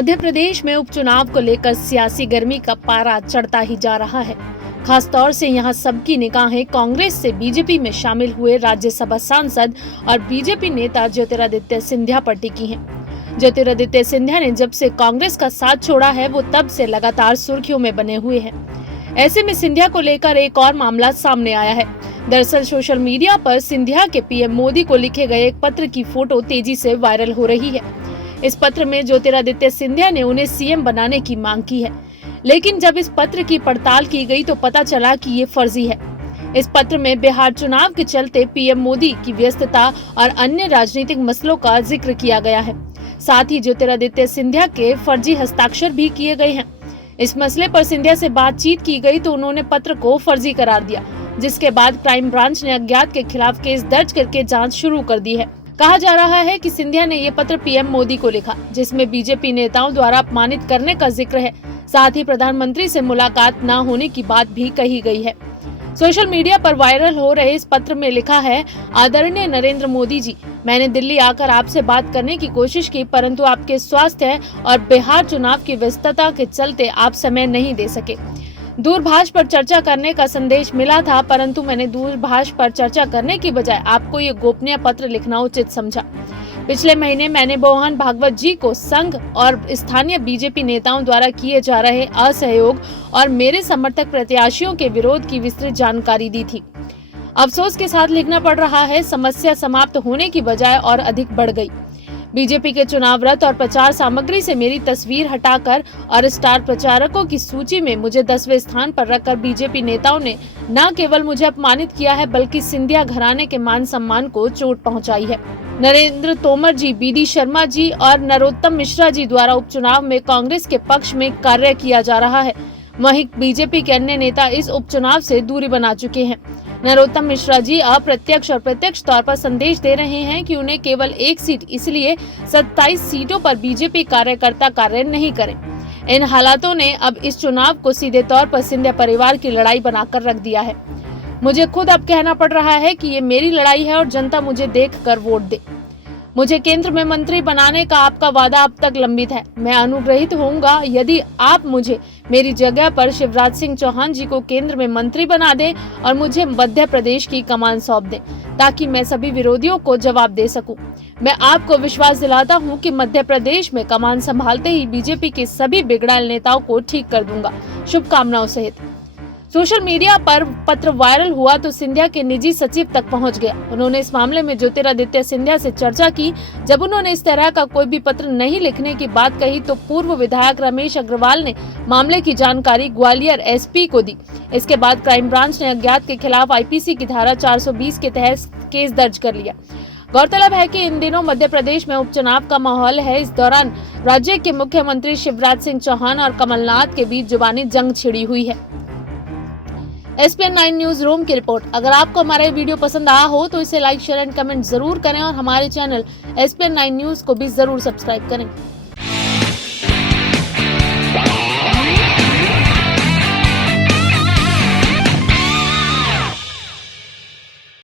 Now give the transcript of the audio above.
मध्य प्रदेश में उपचुनाव को लेकर सियासी गर्मी का पारा चढ़ता ही जा रहा है। खासतौर से यहां सबकी निगाहें कांग्रेस से बीजेपी में शामिल हुए राज्यसभा सांसद और बीजेपी नेता ज्योतिरादित्य सिंधिया पर टिकी हैं। ज्योतिरादित्य सिंधिया ने जब से कांग्रेस का साथ छोड़ा है, वो तब से लगातार सुर्खियों में बने हुए हैं। ऐसे में सिंधिया को लेकर एक और मामला सामने आया है। दरअसल सोशल मीडिया पर सिंधिया के पीएम मोदी को लिखे गए एक पत्र की फोटो तेजी से वायरल हो रही है। इस पत्र में ज्योतिरादित्य सिंधिया ने उन्हें सीएम बनाने की मांग की है, लेकिन जब इस पत्र की पड़ताल की गई तो पता चला कि ये फर्जी है। इस पत्र में बिहार चुनाव के चलते पीएम मोदी की व्यस्तता और अन्य राजनीतिक मसलों का जिक्र किया गया है। साथ ही ज्योतिरादित्य सिंधिया के फर्जी हस्ताक्षर भी किए गए हैं। इस मसले पर सिंधिया से बातचीत की गई तो उन्होंने पत्र को फर्जी करार दिया, जिसके बाद क्राइम ब्रांच ने अज्ञात के खिलाफ केस दर्ज करके जाँच शुरू कर दी है। कहा जा रहा है कि सिंधिया ने ये पत्र पीएम मोदी को लिखा, जिसमें बीजेपी नेताओं द्वारा अपमानित करने का जिक्र है। साथ ही प्रधानमंत्री से मुलाकात न होने की बात भी कही गई है। सोशल मीडिया पर वायरल हो रहे इस पत्र में लिखा है, आदरणीय नरेंद्र मोदी जी, मैंने दिल्ली आकर आपसे बात करने की कोशिश की, परंतु आपके स्वास्थ्य और बिहार चुनाव की व्यस्तता के चलते आप समय नहीं दे सके। दूरभाष पर चर्चा करने का संदेश मिला था, परंतु मैंने दूरभाष पर चर्चा करने की बजाय आपको ये गोपनीय पत्र लिखना उचित समझा। पिछले महीने मैंने मोहन भागवत जी को संघ और स्थानीय बीजेपी नेताओं द्वारा किए जा रहे असहयोग और मेरे समर्थक प्रत्याशियों के विरोध की विस्तृत जानकारी दी थी। अफसोस के साथ लिखना पड़ रहा है, समस्या समाप्त होने की बजाय और अधिक बढ़ गई। बीजेपी के चुनाव रथ और प्रचार सामग्री से मेरी तस्वीर हटाकर और स्टार प्रचारकों की सूची में मुझे 10वें स्थान पर रखकर बीजेपी नेताओं ने न केवल मुझे अपमानित किया है, बल्कि सिंधिया घराने के मान सम्मान को चोट पहुंचाई है। नरेंद्र तोमर जी, बीडी शर्मा जी और नरोत्तम मिश्रा जी द्वारा उपचुनाव में कांग्रेस के पक्ष में कार्य किया जा रहा है। वहीं बीजेपी के अन्य नेता इस उपचुनाव से दूरी बना चुके हैं। नरोत्तम मिश्रा जी अप्रत्यक्ष और प्रत्यक्ष तौर पर संदेश दे रहे हैं कि उन्हें केवल एक सीट, इसलिए 27 सीटों पर बीजेपी कार्यकर्ता कार्य नहीं करें। इन हालातों ने अब इस चुनाव को सीधे तौर पर सिंधिया परिवार की लड़ाई बनाकर रख दिया है। मुझे खुद अब कहना पड़ रहा है कि ये मेरी लड़ाई है और जनता मुझे देखकर वोट दे। मुझे केंद्र में मंत्री बनाने का आपका वादा अब तक लंबित है। मैं अनुग्रहित होऊंगा यदि आप मुझे मेरी जगह पर शिवराज सिंह चौहान जी को केंद्र में मंत्री बना दें और मुझे मध्य प्रदेश की कमान सौंप दें, ताकि मैं सभी विरोधियों को जवाब दे सकूं। मैं आपको विश्वास दिलाता हूं कि मध्य प्रदेश में कमान संभालते ही बीजेपी के सभी बिगड़ैल नेताओं को ठीक कर दूंगा। शुभकामनाओं सहित। सोशल मीडिया पर पत्र वायरल हुआ तो सिंधिया के निजी सचिव तक पहुंच गया। उन्होंने इस मामले में ज्योतिरादित्य सिंधिया से चर्चा की। जब उन्होंने इस तरह का कोई भी पत्र नहीं लिखने की बात कही तो पूर्व विधायक रमेश अग्रवाल ने मामले की जानकारी ग्वालियर एसपी को दी। इसके बाद क्राइम ब्रांच ने अज्ञात के खिलाफ आईपीसी की धारा 420 के तहत केस दर्ज कर लिया। गौरतलब है कि इन दिनों मध्य प्रदेश में उपचुनाव का माहौल है। इस दौरान राज्य के मुख्यमंत्री शिवराज सिंह चौहान और कमलनाथ के बीच जुबानी जंग छिड़ी हुई है। SPN 9 न्यूज रूम की रिपोर्ट। अगर आपको हमारा वीडियो पसंद आया हो तो इसे लाइक, शेयर एंड कमेंट जरूर करें और हमारे चैनल SPN 9 न्यूज को भी जरूर सब्सक्राइब करें।